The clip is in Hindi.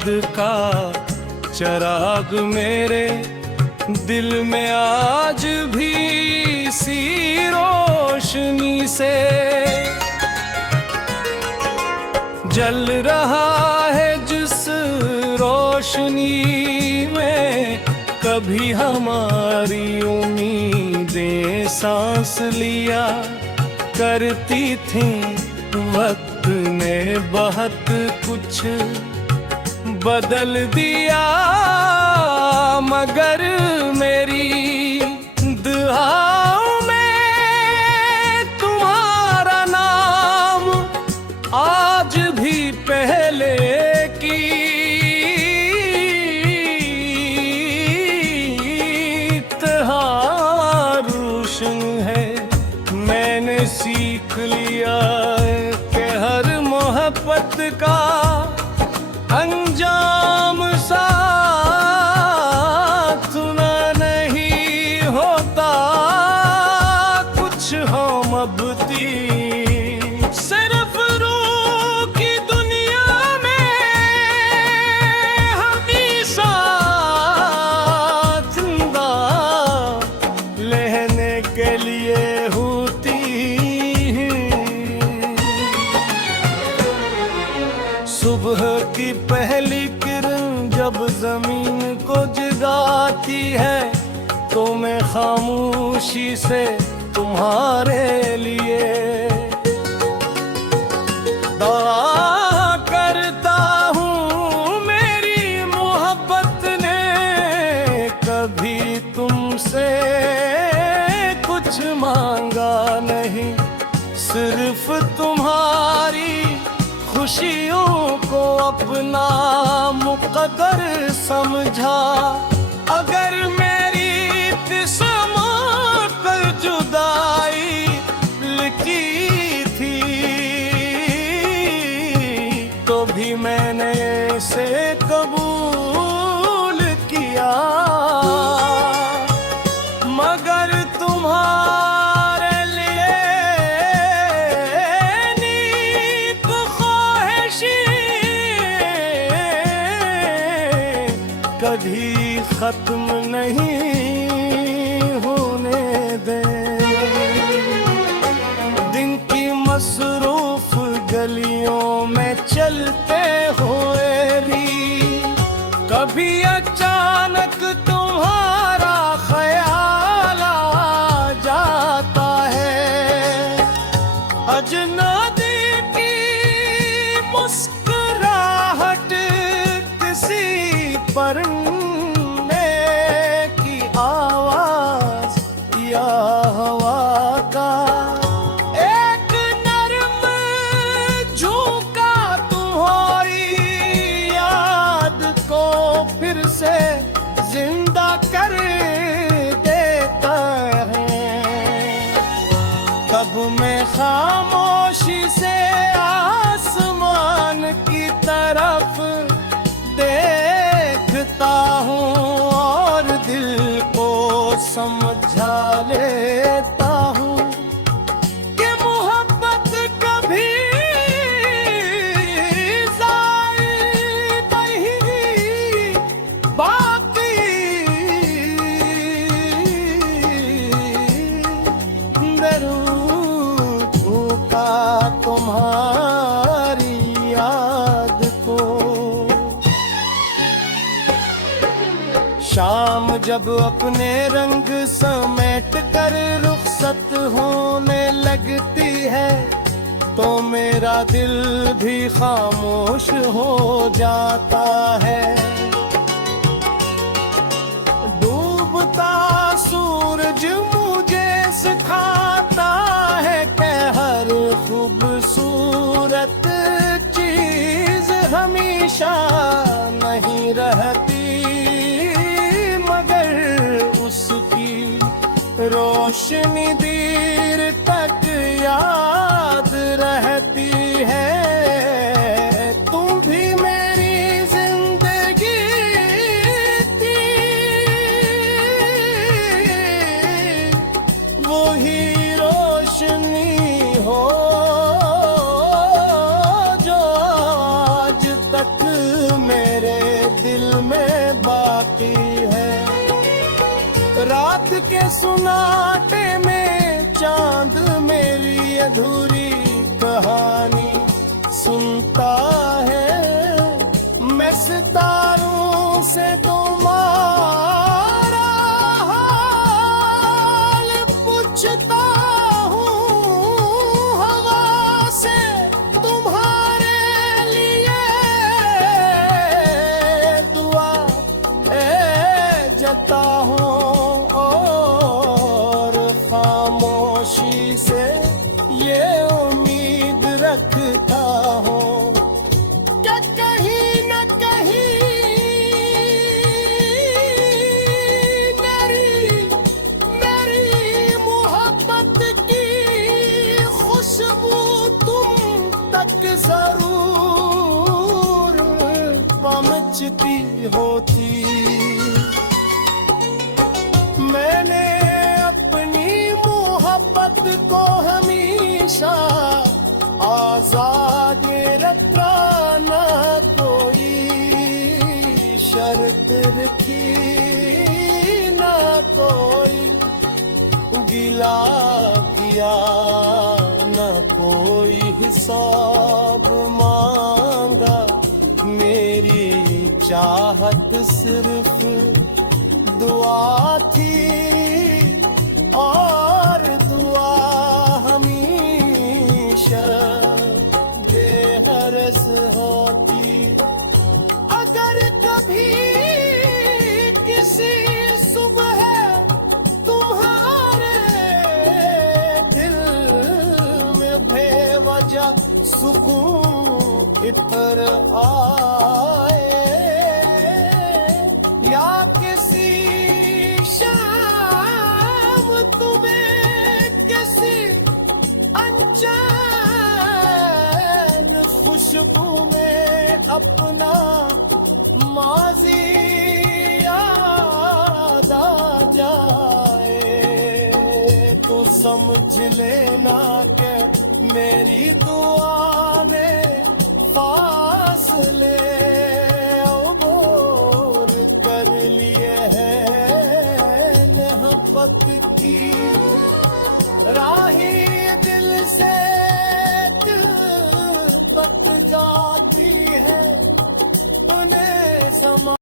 याद का चराग मेरे दिल में आज भी सी रोशनी से जल रहा है जिस रोशनी में कभी हमारी उम्मीदें सांस लिया करती थी। वक्त ने बहुत कुछ बदल दिया मगर मेरी दुआओं में तुम्हारा नाम आज भी पहले की तरह रोशन है। मैंने सीख लिया कि हर मोहब्बत का अंजाम साथ ना नहीं होता। कुछ हम अब सिर्फ रूह की दुनिया में हम ही साथ जिंदा रहने के लिए होती। सुबह की पहली किरण जब जमीन को जगाती है तो मैं खामोशी से तुम्हारे लिए दुआ करता हूँ। मेरी मोहब्बत ने कभी तुमसे कुछ मांगा नहीं, सिर्फ तुम्हारी खुशियों को अपना मुक़द्दर समझा। अगर मेरी किस्मत पर जुदाई लिखी थी तो भी मैंने इसे कबूल किया। मगर तुम्हारे कभी खत्म नहीं होने दे। दिन की मसरूफ गलियों में चलते हुए भी कभी अचानक तुम्हारा ख्याल आ जाता है। अजनबी की मुस्कुराहट किसी परने की आवाज या हवा का एक नरम झोंका तुम्हारी याद को फिर से जिंदा कर देता है। तब मैं खामोशी से आसमान की तरफ देखता हूँ और दिल को समझा लेता हूँ कि मोहब्बत कभी ज़ाया नहीं बाकी ज़रूर भूखा तुम्हारी याद को। शाम जब अपने रंग समेट कर रुखसत होने लगती है तो मेरा दिल भी खामोश हो जाता है। डूबता सूरज मुझे सिखाता है कि हर खूबसूरत चीज हमेशा नहीं रहती, उसकी रोशनी देर तक याद रहती है। तुम भी मेरी जिंदगी थी, वही रोशनी हो जो आज तक मेरे में बाकी है। रात के सुनाटे में चांद मेरी अधूरी कहानी सुनता है। मैं सितारों से तुम्हारा हाल पूछता हूँ, हवा से तुम्हारे लिए दुआ जता हूँ, और खामोशी से ये उम्मीद रखता हूँ कि कहीं न कहीं मेरी मोहब्बत की खुशबू तुम तक जरूर पहुंचती होती। मैंने अपनी मोहब्बत को हमेशा आजाद रखा, ना कोई शर्त रखी, ना कोई गिला किया, ना कोई हिसाब मांगा। मेरी चाहत सिर्फ दुआ थी, और दुआ हमेशा बेहरस होती। अगर कभी किसी सुबह तुम्हारे दिल में बेवजह सुकून इतर आए, या किसी शाम तुम्हें किसी अनजान खुशबू में अपना माजी याद आ जाए, तो समझ लेना कि मेरी दुआ ने फासले अबोर कर लिए हैं। मोहब्बत की